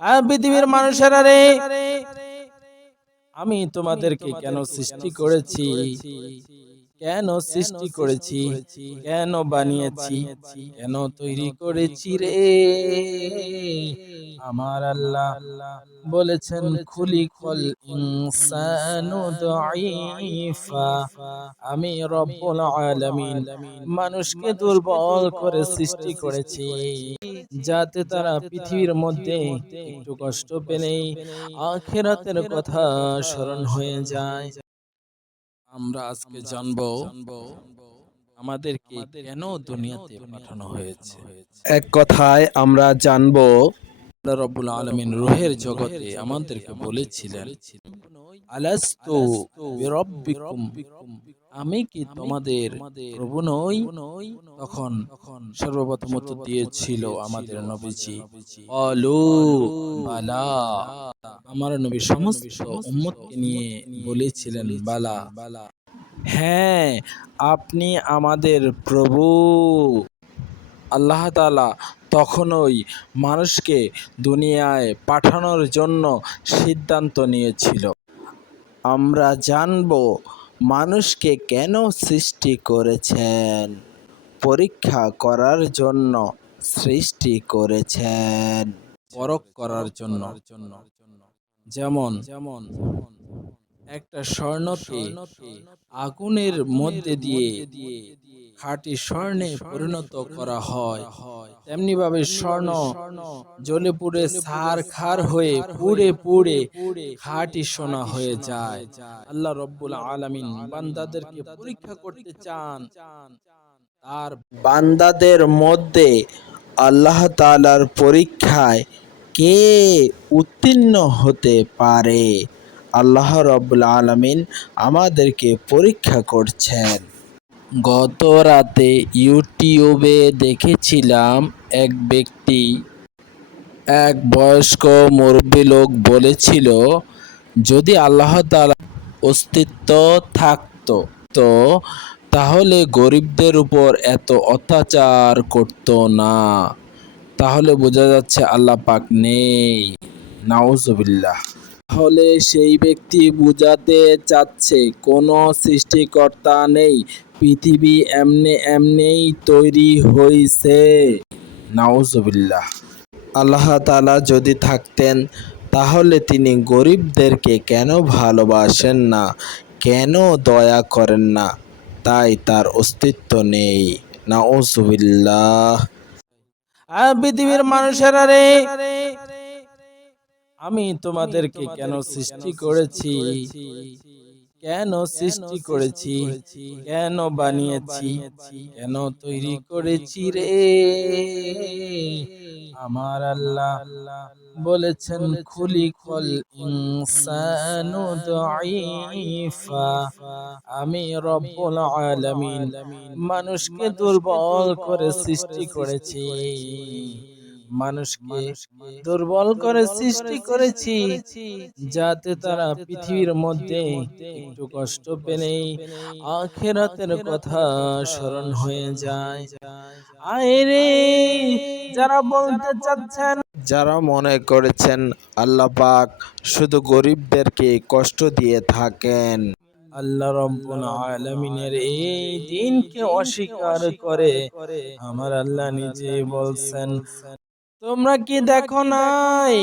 পৃথিবীর মানুষেরা রে, আমি তোমাদেরকে কেন সৃষ্টি করেছি, কেন সৃষ্টি করেছি, কেন বানিয়েছি, কেন তৈরি করেছি রে। আমার আল্লাহ বলেছেন, খুলিকাল ইনসানু দাঈফা, আমি রব্বুল আলামিন মানুষকে দুর্বল করে সৃষ্টি করেছি, যাতে তারা পৃথিবীর মধ্যে একটু কষ্ট পেলেই আখিরাতের কথা স্মরণ হয়ে যায়। আমরা আজকে জানবো আমাদেরকে কেন দুনিয়াতে পাঠানো হয়েছে। এক কথায় আমরা জানবো, আল্লাহ রাব্বুল আলামিন রূহের জগতে আমাদেরকে বলেছিলেন, আলাস্তু বিরাব্বিকুম, আমি কি তোমাদের প্রভু নই? তখন সর্বপ্রথম উত্তর দিয়েছিল আমাদের নবীজি, অলু বালা। আমার নবী সমস্ত উম্মতকে নিয়ে বলেছিলেন, বালা, হ্যাঁ আপনি আমাদের প্রভু। আল্লাহ তাআলা তখনই মানুষকে দুনিয়ায় পাঠানোর জন্য সিদ্ধান্ত নিয়েছিল। আমরা জানব মানুষকে কেন সৃষ্টি করেছেন, পরীক্ষা করার জন্য সৃষ্টি করেছেন, পরখ করার জন্য। যেমন একটা স্বর্ণকে আগুনের মধ্যে দিয়ে খাঁটি স্বর্ণে পরিণত করা হয়, তেমনি ভাবে স্বর্ণ জ্বলে পুড়ে ছারখার হয়ে পুড়ে পুড়ে খাঁটি সোনা হয়ে যায়। আল্লাহ রব্বুল আলামিন বান্দাদেরকে পরীক্ষা করতে চান, তার বান্দাদের মধ্যে আল্লাহ তাআলার পরীক্ষায় কে উত্তীর্ণ হতে পারে। আল্লাহ রাব্বুল আলামিন আমাদেরকে পরীক্ষা করছেন। গত রাতে ইউটিউবে দেখেছিলাম, এক ব্যক্তি, এক বয়স্ক মুরব্বী লোক বলেছিল, যদি আল্লাহ তাআলার অস্তিত্ব থাকতো তো তাহলে গরিবদের উপর এত অত্যাচার করত না। তাহলে বোঝা যাচ্ছে আল্লাহ পাক নেই। নাউজুবিল্লাহ। তাহলে সেই ব্যক্তি বুঝাতে চাচ্ছে কোনো সৃষ্টিকর্তা নেই, পৃথিবী এমনি এমনিই তৈরি হয়েছে। নাউজুবিল্লাহ। আল্লাহ তাআলা যদি থাকতেন তাহলে তিনি গরিবদেরকে কেন ভালোবাসেন না, কেন দয়া করেন না? তাই তার অস্তিত্ব নেই। নাউজুবিল্লাহ। পৃথিবীর মানুষেরা রে, আমি তোমাদেরকে কেন সৃষ্টি করেছি, কেন সৃষ্টি করেছি, কেন বানিয়েছি, কেন তৈরি করেছি রে। আমার আল্লাহ বলেছেন, খুলিকাল ইনসানু দাঈফা, আমি রব্বুল আলামিন মানুষকে দুর্বল করে সৃষ্টি করেছি, মানুষকে দুর্বল করে সৃষ্টি করেছি, যাতে তারা পৃথিবীর মধ্যে একটু কষ্ট পেলেই আখিরাতের কথা স্মরণ হয়ে যায়। আরে যারা বলতে চাচ্ছেন, যারা মনে করেছেন আল্লাহ পাক শুধু গরিবদেরকে কষ্ট দিয়ে থাকেন, আল্লাহ রাব্বুল আলামিনের এই দিনকে অস্বীকার করে আমার আল্লাহ নিজেই বলছেন, তোমরা কি দেখো নাই